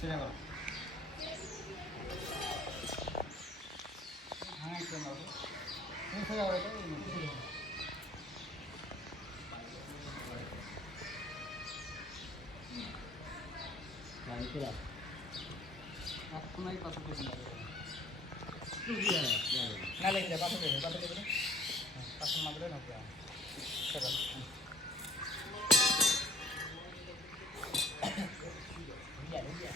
সেটা করো হ্যাঁ একটু নাও তুমি সোজা করো এটা, এই নাও, সোজা করো। আপনার এই পাথর পেছনে লাগবে। না লেগে যায় পাথর লেগে যায়, পাথর লেগে যায়। হ্যাঁ, পাথর না দিলে নব্বই আম। সেটা, হুম। রাতে ওইটাই বড় ছিল ওই জায়গাটায়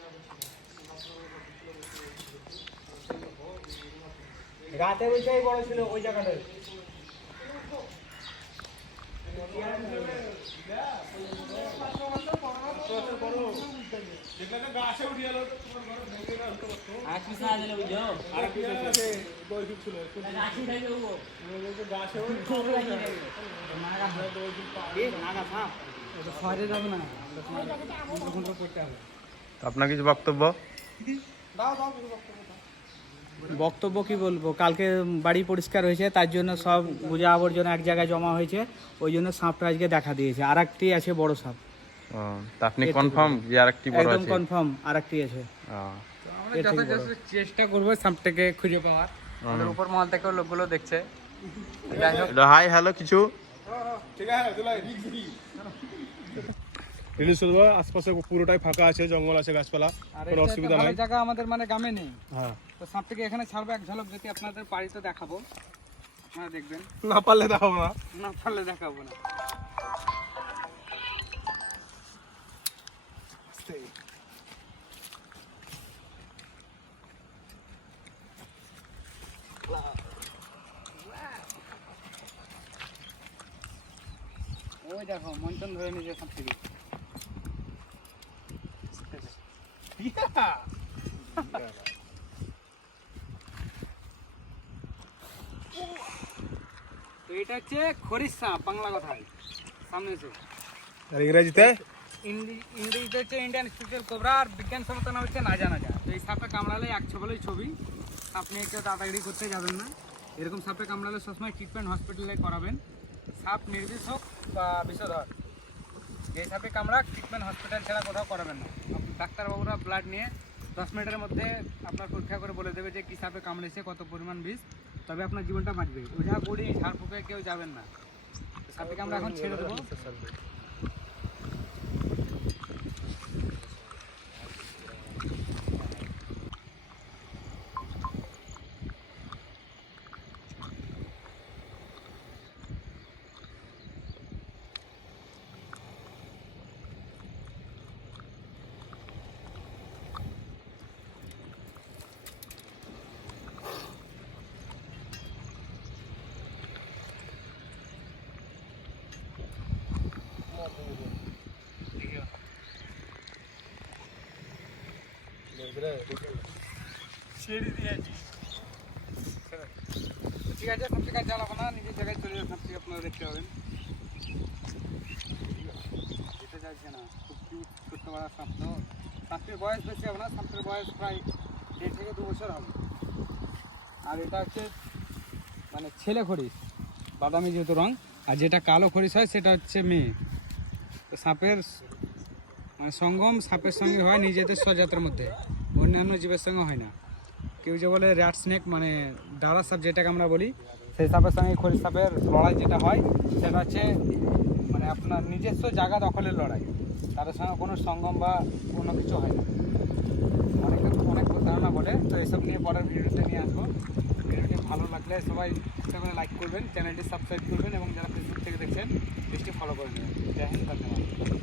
আর পিস না দিলে বুঝো লাঠি উঠাইবে ও সহজে যাবে না তখন তো করতে হবে আপনার কিছু বক্তব্য? দাও দাও কিছু বক্তব্য। বক্তব্য কি বলব? কালকে বাড়ি পরিষ্কার হয়েছে তার জন্য সব গুজা আবর্জনা এক জায়গায় জমা হয়েছে ওই জন্য সাপটা আজকে দেখা দিয়েছে। আর একটি আছে বড় সাপ। তা আপনি কনফার্ম যে আর একটি বড় একদম কনফার্ম আর একটি আছে। চেষ্টা করব সাপটাকে খুঁজে পাওয়ার। আমাদের উপর মহল থেকেও লোকগুলো দেখছে। হাই হ্যালো কিছু? রিলিজ আশপাশে পুরোটাই ফাঁকা আছে জঙ্গল আছে গাছপালা কোনো অসুবিধা নাই। জায়গা আমাদের মানে গ্রামে নেই। হ্যাঁ। তো সাপটাকে এখানে ছাড়বো এক ঝলক যদি আপনাদের বাড়িতে দেখাবো। আপনারা দেখবেন। না পারলে দেখাবো না। না পারলে দেখাবো না। ওই দেখো মঞ্চন ধরে নিজে সব থেকে তো এটা হচ্ছে খরিস সাপ বাংলা কথায় সামনে এসে। আর ইংরেজিতে? ইংরেজিতে হচ্ছে ইন্ডিয়ান স্পেশাল কোবরা আর বিজ্ঞান নাম হচ্ছে না জানা যায় তো এই সাপে কামড়ালে বলেই ছবি। কেউ তাড়াতাড়ি করতে যাবেন না। এরকম সাপে কামড়ালে সবসময় ট্রিটমেন্ট হসপিটালে করাবেন। সাপ নির্বিষ হোক বা বিষধর। যে সাপে কামড়া ট্রিটমেন্ট হসপিটাল ছাড়া কোথাও করাবেন না। ডাক্তারবাবুরা ব্লাড নিয়ে দশ মিনিটের মধ্যে আপনার পরীক্ষা করে বলে দেবে যে কী সাপে কামড়েছে, কত পরিমাণ বিষ, তবে আপনার জীবনটা বাঁচবে। ওঝা করি ঝাড়ফুঁকে কেউ যাবেন না। সাপে কামড়া এখন ছেড়ে দেবো। ঠিক আছে নিজের জায়গায় আপনারা দেখতে পাবেন। যেতে চাইছে না সাপটির বয়স বেশি বয়স প্রায় দেড় থেকে দু বছর আর এটা হচ্ছে মানে ছেলে খরিস বাদামি যেহেতু রং, আর যেটা কালো খরিস হয়, সেটা হচ্ছে মেয়ে। সাপের মানে সঙ্গম সাপের সঙ্গে হয় নিজেদের স্বজাতের মধ্যে। অন্যান্য জীবের সঙ্গে হয় না। কেউ যে বলে র্যাট স্নেক মানে ডাড়া সাপ যেটাকে আমরা বলি, সেই সাপের সঙ্গে খরিস সাপের লড়াই যেটা হয়, সেটা হচ্ছে মানে আপনার নিজস্ব জায়গা দখলের লড়াই। তাদের সঙ্গে কোনো সঙ্গম বা কোনো কিছু হয় না। অনেকে অনেক ধারণা বলে। তো এইসব নিয়ে পরের ভিডিওতে নিয়ে আসব। ভিডিওটি ভালো লাগলে সবাই করে লাইক করবেন, চ্যানেলটি সাবস্ক্রাইব করবেন এবং যারা ফেসবুক থেকে দেখছেন, পেজটি ফলো করে নেবেন। জয় হিন্দ, ধন্যবাদ।